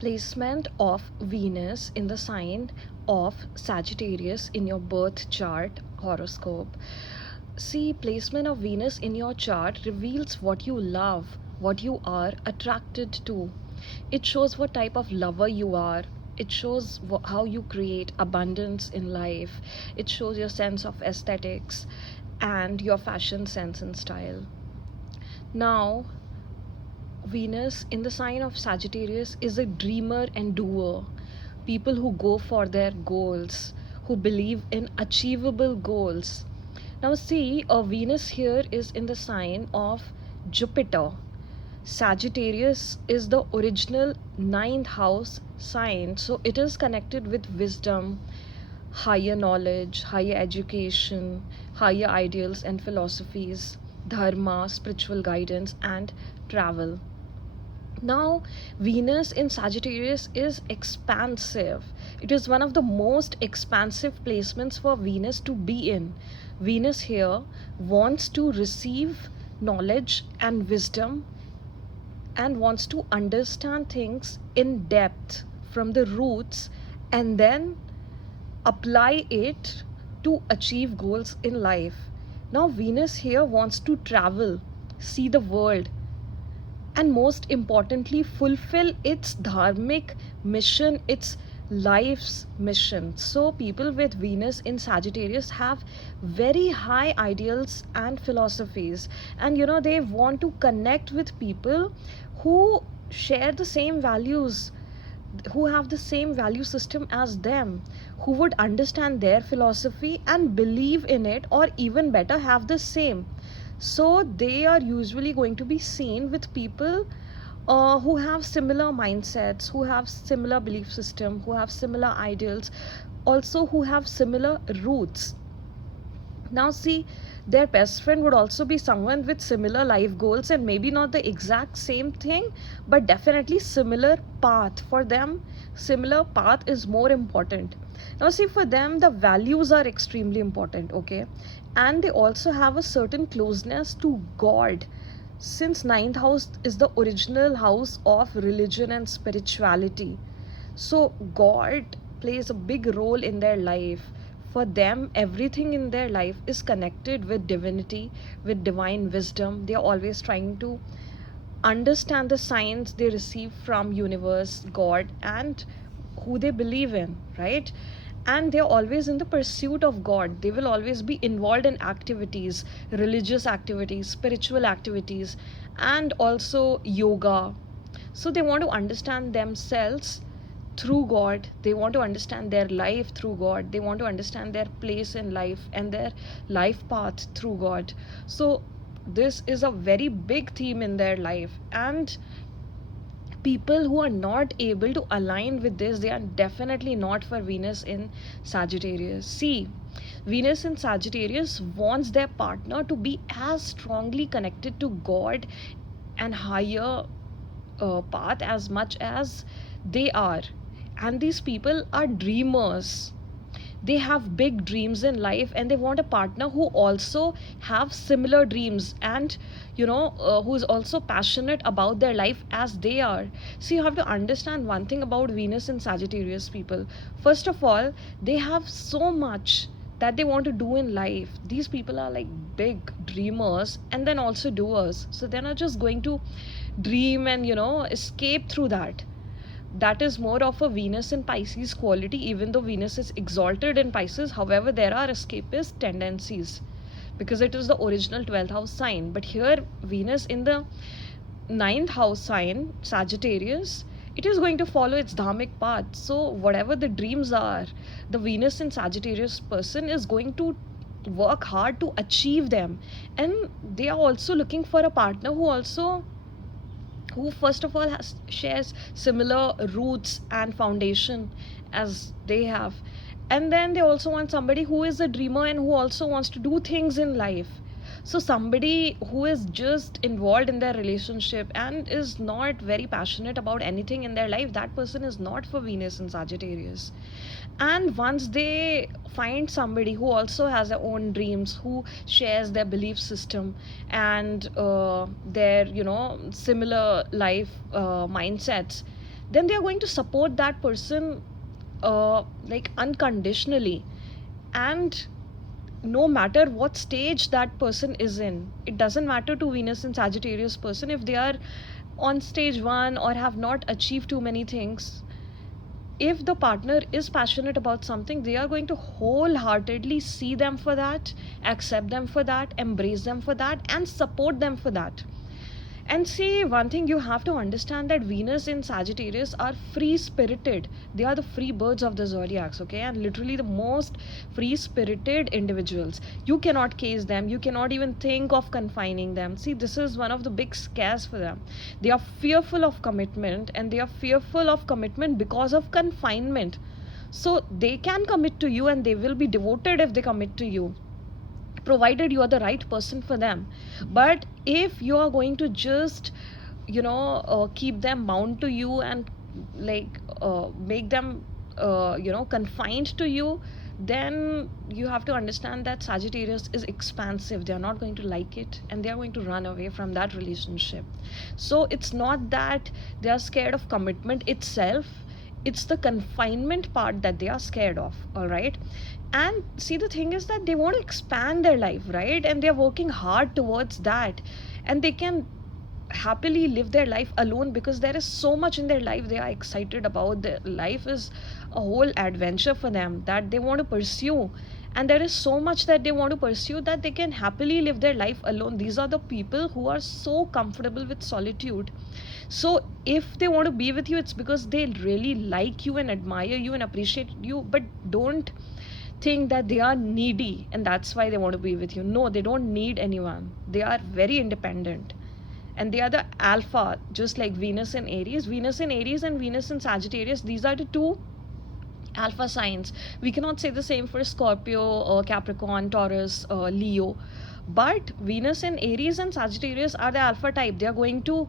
Placement of Venus in the sign of Sagittarius in your birth chart horoscope. See, placement of Venus in your chart reveals what you love, what you are attracted to. It shows what type of lover you are. It shows how you create abundance in life. It shows your sense of aesthetics and your fashion sense and style. Now, Venus in the sign of Sagittarius is a dreamer and doer. People who go for their goals, who believe in achievable goals. Now, see, a Venus here is in the sign of Jupiter. Sagittarius is the original ninth house sign, so it is connected with wisdom, higher knowledge, higher education, higher ideals and philosophies, dharma, spiritual guidance, and travel. Now, Venus in Sagittarius is expansive. It is one of the most expansive placements for Venus to be in. Venus here wants to receive knowledge and wisdom and wants to understand things in depth from the roots and then apply it to achieve goals in life. Now, Venus here wants to travel, see the world, and most importantly fulfill its dharmic mission, its life's mission. So people with Venus in Sagittarius have very high ideals and philosophies, and they want to connect with people who share the same values, who have the same value system as them, who would understand their philosophy and believe in it, or even better, have the same. So they are usually going to be seen with people who have similar mindsets, who have similar belief system, who have similar ideals, also who have similar roots. Now, see, their best friend would also be someone with similar life goals, and maybe not the exact same thing, but definitely similar path. For them, similar path is more important. Now, see, for them, the values are extremely important, okay? And they also have a certain closeness to God. Since ninth house is the original house of religion and spirituality, so God plays a big role in their life. For them, everything in their life is connected with divinity, with divine wisdom. They are always trying to understand the science they receive from universe, God, and who they believe in, right? And they're always in the pursuit of God. They will always be involved in activities, religious activities, spiritual activities, and also yoga. So they want to understand themselves through God. They want to understand their life through God. They want to understand their place in life and their life path through God. So this is a very big theme in their life, and people who are not able to align with this, they are definitely not for Venus in Sagittarius. See, Venus in Sagittarius wants their partner to be as strongly connected to God and higher path as much as they are. And these people are dreamers. They have big dreams in life, and they want a partner who also have similar dreams, and who is also passionate about their life as they are. So you have to understand one thing about Venus and Sagittarius people. First of all, they have so much that they want to do in life. These people are like big dreamers and then also doers, so they're not just going to dream and escape through that. That is more of a Venus in Pisces quality, even though Venus is exalted in Pisces. However, there are escapist tendencies because it is the original 12th house sign. But here, Venus in the ninth house sign, Sagittarius, it is going to follow its dharmic path. So, whatever the dreams are, the Venus in Sagittarius person is going to work hard to achieve them. And they are also looking for a partner who first of all shares similar roots and foundation as they have, and then they also want somebody who is a dreamer and who also wants to do things in life. So somebody who is just involved in their relationship and is not very passionate about anything in their life, that person is not for Venus in Sagittarius. And once they find somebody who also has their own dreams, who shares their belief system and their similar life mindsets, then they are going to support that person like unconditionally. And no matter what stage that person is in, it doesn't matter to Venus and Sagittarius person if they are on stage 1 or have not achieved too many things. If the partner is passionate about something, they are going to wholeheartedly see them for that, accept them for that, embrace them for that, and support them for that. And see, one thing you have to understand, that Venus in Sagittarius are free spirited. They are the free birds of the zodiacs, okay? And literally the most free spirited individuals. You cannot case them, you cannot even think of confining them. See, this is one of the big scares for them. They are fearful of commitment, and they are fearful of commitment because of confinement. So they can commit to you, and they will be devoted if they commit to you, provided you are the right person for them. But if you are going to just keep them bound to you, and like make them confined to you, then you have to understand that Sagittarius is expansive. They are not going to like it, and they are going to run away from that relationship. So it's not that they are scared of commitment itself, it's the confinement part that they are scared of. All right. And see, the thing is that they want to expand their life, right? And they're working hard towards that, and they can happily live their life alone, because there is so much in their life they are excited about. Their life is a whole adventure for them that they want to pursue, and there is so much that they want to pursue that they can happily live their life alone. These are the people who are so comfortable with solitude. So if they want to be with you, it's because they really like you and admire you and appreciate you. But don't think that they are needy and that's why they want to be with you. No, they don't need anyone. They are very independent, and they are the alpha, just like Venus in Aries. Venus in Aries and Venus in Sagittarius, these are the two alpha signs. We cannot say the same for Scorpio or Capricorn, Taurus, Leo. But Venus in Aries and Sagittarius are the alpha type. They are going to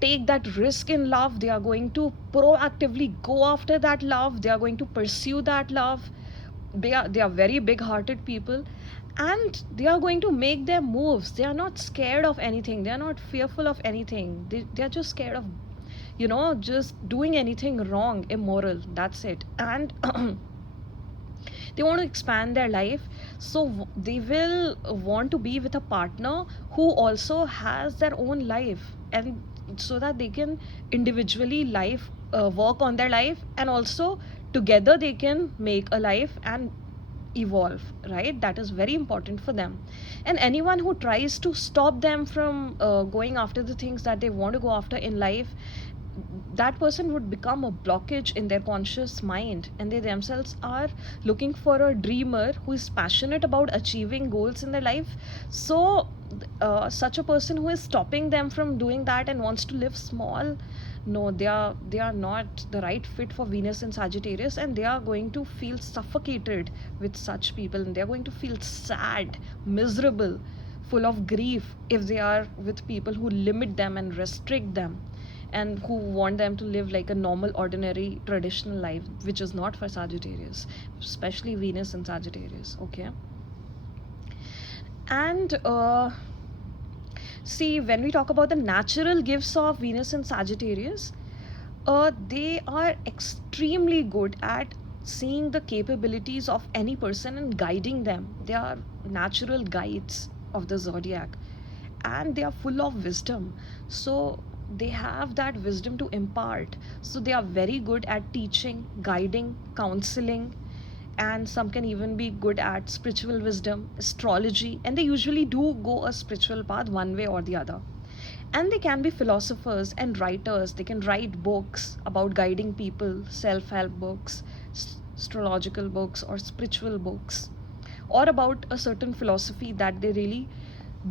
take that risk in love. They are going to proactively go after that love. They are going to pursue that love. They are very big hearted people, and they are going to make their moves. They are not scared of anything, they are not fearful of anything. They are just scared of just doing anything wrong, immoral. That's it. And they want to expand their life, so they will want to be with a partner who also has their own life, and so that they can individually life work on their life, and also together they can make a life and evolve, right? That is very important for them. And anyone who tries to stop them from going after the things that they want to go after in life, that person would become a blockage in their conscious mind, and they themselves are looking for a dreamer who is passionate about achieving goals in their life. So such a person who is stopping them from doing that and wants to live small, no, they are not the right fit for Venus and Sagittarius, and they are going to feel suffocated with such people, and they are going to feel sad, miserable, full of grief if they are with people who limit them and restrict them, and who want them to live like a normal, ordinary, traditional life, which is not for Sagittarius, especially Venus and Sagittarius. Okay. And see, when we talk about the natural gifts of Venus and Sagittarius, they are extremely good at seeing the capabilities of any person and guiding them. They are natural guides of the zodiac, and they are full of wisdom. So they have that wisdom to impart. So they are very good at teaching, guiding, counseling, and some can even be good at spiritual wisdom, astrology, and they usually do go a spiritual path one way or the other. And they can be philosophers and writers. They can write books about guiding people, self-help books, astrological books, or spiritual books, or about a certain philosophy that they really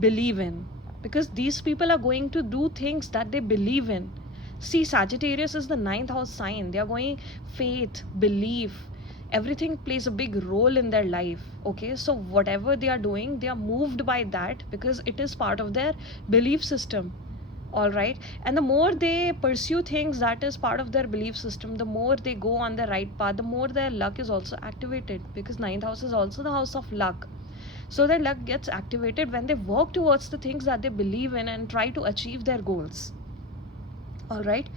believe in, because these people are going to do things that they believe in. See, Sagittarius is the ninth house sign. They are going faith, belief, everything plays a big role in their life. Okay, so whatever they are doing, they are moved by that because it is part of their belief system. All right. And the more they pursue things that is part of their belief system, the more they go on the right path, the more their luck is also activated, because ninth house is also the house of luck. So their luck gets activated when they work towards the things that they believe in and try to achieve their goals. All right.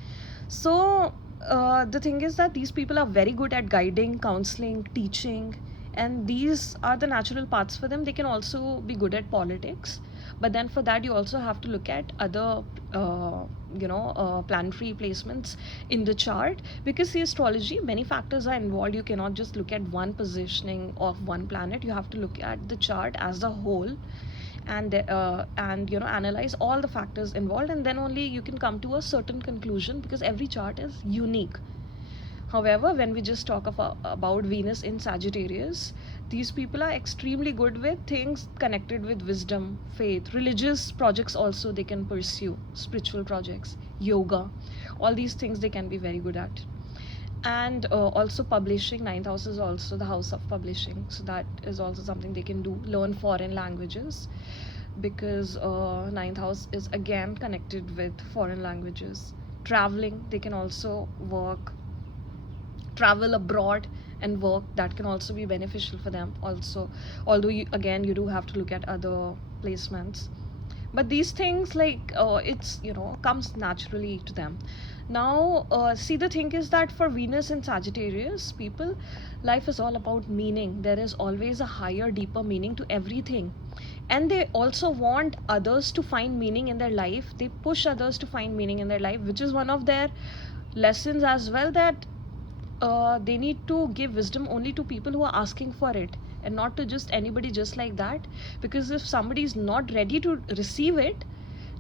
So the thing is that these people are very good at guiding, counseling, teaching, and these are the natural paths for them. They can also be good at politics, but then for that you also have to look at other planetary placements in the chart, because the astrology, many factors are involved. You cannot just look at one positioning of one planet. You have to look at the chart as a whole, and analyze all the factors involved, and then only you can come to a certain conclusion, because every chart is unique. However, when we just talk about Venus in Sagittarius, these people are extremely good with things connected with wisdom, faith, religious projects also they can pursue, spiritual projects, yoga, all these things they can be very good at. And also publishing, ninth house is also the house of publishing, so that is also something they can do. Learn foreign languages, because ninth house is again connected with foreign languages. Traveling, they can also travel abroad and work. That can also be beneficial for them also, although you do have to look at other placements. But these things, like it's comes naturally to them. Now see, the thing is that for Venus and Sagittarius people, life is all about meaning. There is always a higher, deeper meaning to everything, and they also want others to find meaning in their life. They push others to find meaning in their life, which is one of their lessons as well, that they need to give wisdom only to people who are asking for it, and not to just anybody just like that. Because if somebody is not ready to receive it,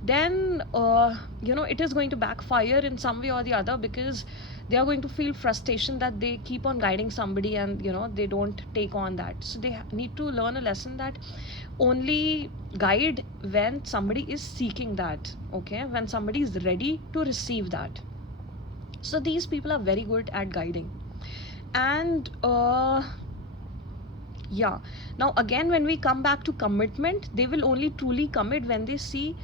then it is going to backfire in some way or the other, because they are going to feel frustration that they keep on guiding somebody, and they don't take on that. So they need to learn a lesson that only guide when somebody is seeking that, okay, when somebody is ready to receive that. So these people are very good at guiding. And yeah, now again, when we come back to commitment, they will only truly commit when they see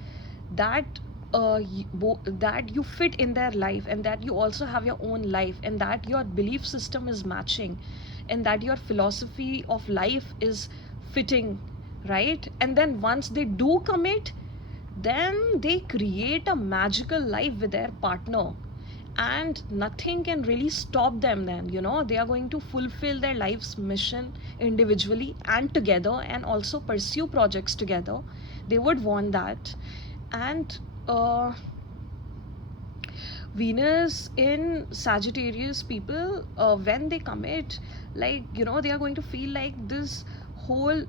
that that you fit in their life, and that you also have your own life, and that your belief system is matching, and that your philosophy of life is fitting, right? And then once they do commit, then they create a magical life with their partner, and nothing can really stop them. Then they are going to fulfill their life's mission individually and together, and also pursue projects together. They would want that. And Venus in Sagittarius people, when they commit, like they are going to feel like this whole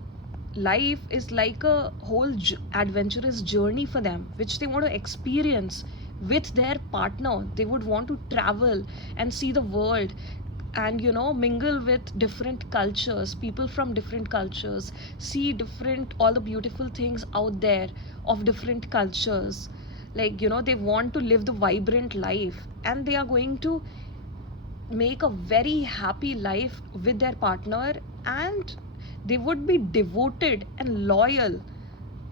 life is like a whole adventurous journey for them, which they want to experience with their partner. They would want to travel and see the world, and mingle with different cultures, people from different cultures, see different, all the beautiful things out there of different cultures. Like they want to live the vibrant life, and they are going to make a very happy life with their partner, and they would be devoted and loyal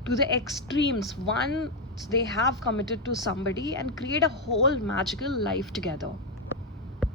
to the extremes once they have committed to somebody, and create a whole magical life together.